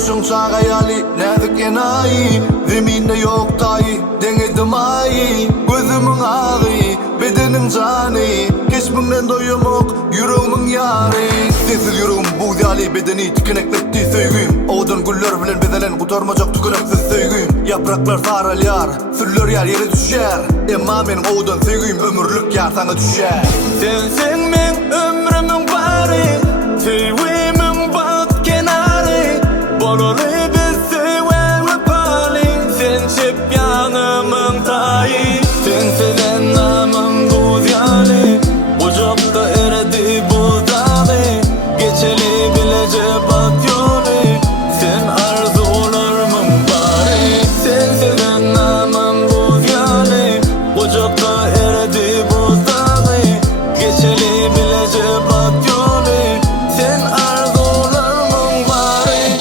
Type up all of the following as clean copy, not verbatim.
Gülüşün çağayali nezik enayi Zeminde yok tayı denedim ayı Gözümün ağı bedenin canı Kesmimden doyumuk yüreğimin yarı Sensiz yüreğim buğdali bedeni tükenekletti söygüyüm Oğudun güller bilen bezelen kutarmacak tükeneksiz söygüyüm Yapraklar saralyar sürler yer yere düşer Emma benim oğudun söygüyüm ömürlük yar sana düşer Sensin men ömrümün bari Söygüyümün bat kenarı Bololu biz söyleme palin Sen çep yanımın tayı Sensiz namım güzeli Bucakta eredi buzalı Geçeli bilece bat yolu Sen arzularımın bari Sensiz namım güzeli Bucakta eredi buzalı Geçeli bilece bat yolu Sen arzularımın bari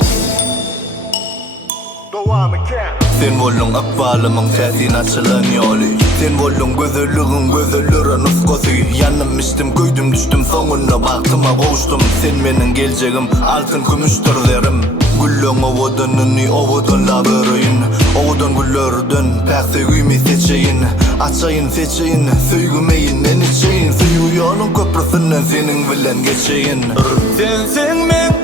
Sen bollun akbalımın tesin açılan yolu Sen bollun gözürlüğün gözürlüğün ufkosu Yanım içtim köydüm düştüm sonunda baktıma koştum Sen benim geleceğim altın gümüştür derim Güllün ovodununu ovodunla verin Ovodun güllerden pek söygüyümü seçeyin Açayın seçeyin söygümeyin en içeyin Söygü yolun köprüsünden senin bilen geçeyin Sensin men